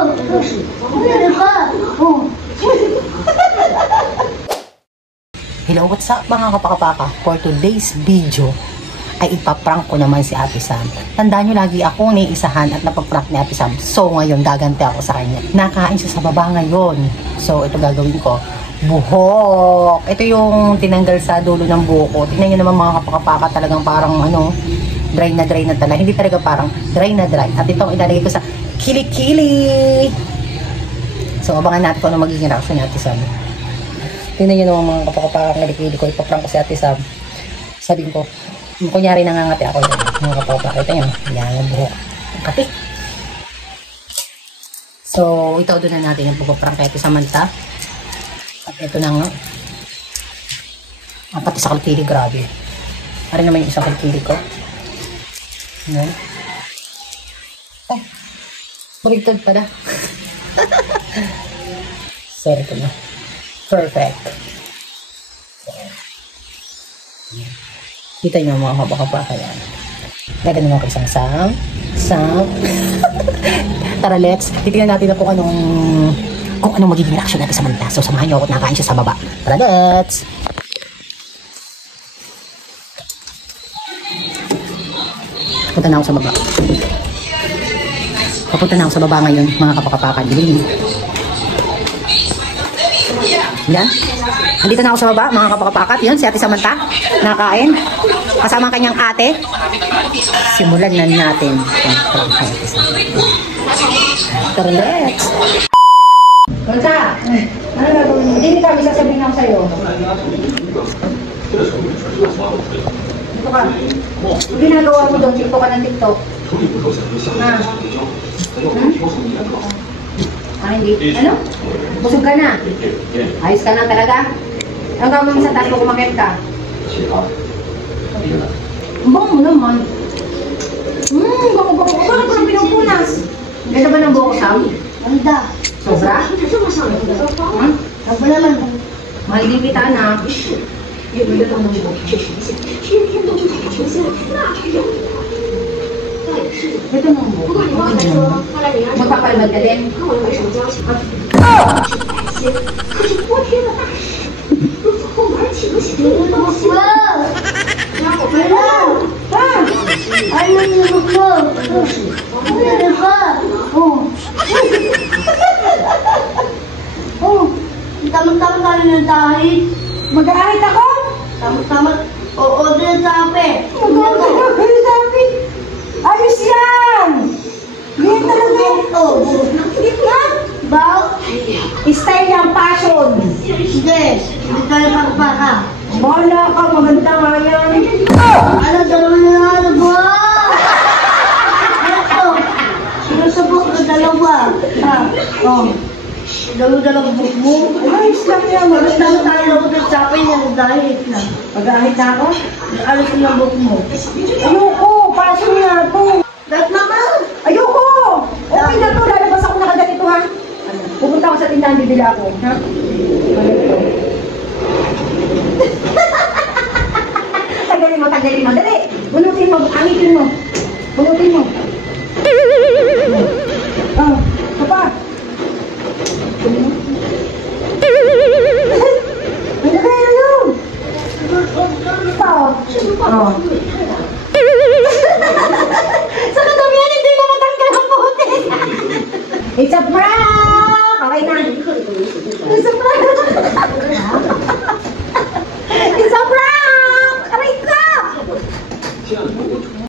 Hello, what's up mga kapakapaka? For today's video ay ipaprank ko naman si Ate Sam. Tandaan nyo lagi ako niisahan at napaprank ni Ate Sam. So ngayon gaganti ako sa kanya. Nakain siya sa baba ngayon. So ito gagawin ko. Buhok. Ito yung tinanggal sa dulo ng buhok ko. Tingnan nyo naman mga kapakapaka, talagang parang ano, dry na talaga. Hindi talaga parang dry na dry. At itong ilalagay ko sa kilikili. So abangan natin kung ano magiging reaction ni Ate Sam. Tingnan nyo naman mga kapakapakang kilikili ko. Ipaprank ko si Ate Sam. Sabihin ko, kunyari nangangati ako yun. Mga kapakapaka, kita nyo. Yan ang buhok. Kapi. So ito doon na natin yung pagpaprank kay Ate Samantha. At ito na nga. Pati sa kilikili, grabe. Para naman yung isang kilikili ko. Ayan. Ay, baligtad pala. Sorry ko na. Perfect. Kita nyo mga kabaka-baka yan. Lagyan naman ko isang sang. Tara, let's. Titignan natin na kung anong magiging reaction natin sa Samantha. So, samahan nyo ako at nakain siya sa baba. Tara, let's. Punta na ako sa baba. Papunta na ako sa baba ngayon, mga kapakapaka. Dilim. Yan. Andito na ako sa baba, mga kapakapaka. Yun, si Ate Samantha. Nakain. Kasama ang kanyang ate. Simulan na natin. Tara, let's. Samantha, ano gagawin mo? Hindi kami sasabihin ako sa'yo. Dito ka. Ginagawa mo doon, TikTok ka ng TikTok. Ha? Hindi. Ano? Busog ka na? Ayos ka na talaga? Ang gawin mo sa taas mo kumakit ka? Ang bango mo naman. Bango. Bakit ko lang pinagpunas? Ganda ba ng buhok, Sam? Ganda. Sobra? Sobra naman. Mahal din kita na. Ito mo mo. Magpapalmad ka din. Tama-tama tayo ng dahil. Mag-aahit ako? Tama-tama. Oo, din sabi. Mag-aahit ako yung sabi. Ayos yan! Ganyan talaga. Ito. Ha? Baw? Style yung passion. Hindi. Hindi tayo pagpaka. Wala ka, maganda nga yan. Ano, dalawa na lang ano ba? Ito. Sinusubok na dalawa. Ha? Oh. Dalawa-dalawang book mo. Ayos lang yan. Mas naman tayo ako ng sabi niya ng dahil na. Mag-aahit na ako? Alis mo yung book mo. Ayoko, passion nga ito. Ba't naman? Ayoko! Okay na to, lalabas ako na ganito ha. Pupunta ako sa tindahan, bibila ako. Ha? Tagalin mo. Dali! Bunutin mo, angitin mo. Bunutin mo. Oh, kapag. Ano kaya yun? Ito. Oh. Sa kadamihan, hindi mo matanggal ang puti. It's a prank!